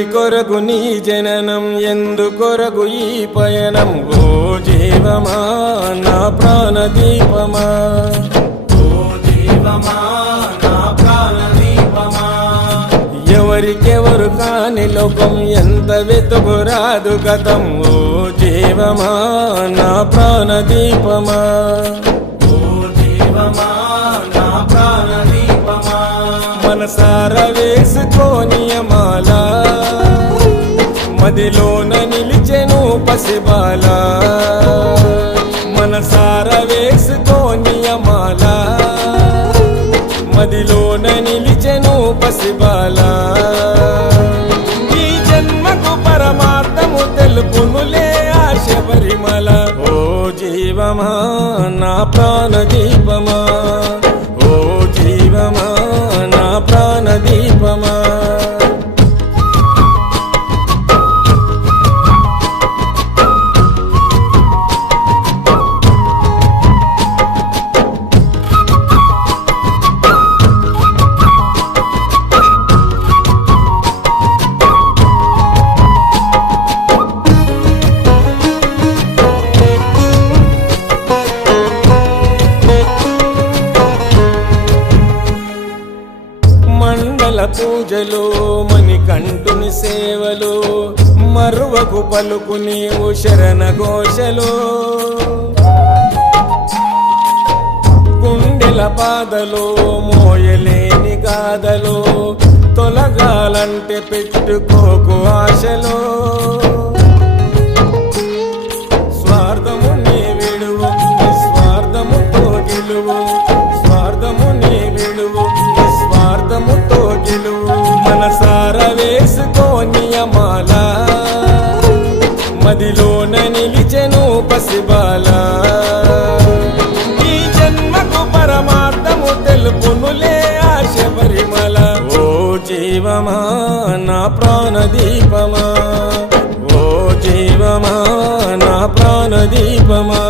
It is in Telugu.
ఎవరి కొరకు నీ జననం, ఎందుకొరకు ఈ పయనం? ఓ జీవమా నా ప్రాణదీపమా, ఓ జీవమా నా ప్రాణదీపమా. ఎవరికెవరు కాని లోకం, ఎంత వెతుకురాదు గతం. ఓ జీవమా నా ప్రాణదీపమా, ఓ జీవమా నా ప్రాణదీపమా. మనసార వేసుకోని మాల, మదిలోన నిలిచెను పసిబాల. మనసార వేసుకోని మాల, మదిలోన నిలిచెను పసిబాల. ఈ జన్మకు పరమార్థము తెలుపునులే ఆ శబరిమల. ఓ జీవమా నా ప్రాణదీపమా, ఓ జీవమా నా ప్రాణదీపమా. మండల పూజలు, మణికంఠుని సేవలు, మరువకు పలుకు నీవు శరణ ఘోషలు. గుండెల బాధలు, మోయలేని గాథలు, తొలగాలంటే పెట్టుకోకు ఆశలు. స్వార్థము నీ విడువు, నిస్వార్థముతో గెలువు. స్వార్థము నీ విడువు, నిస్వార్థముతో గెలువు. మనసార వేసుకోని మాల, మదిలోన నిలిచెను పసిబాల. ఈ జన్మకు పరమార్థము తెలుపునులే ఆ శబరిమల. ఓ జీవమా నా ప్రాణదీపమా, ఓ జీవమా నా ప్రాణదీపమా.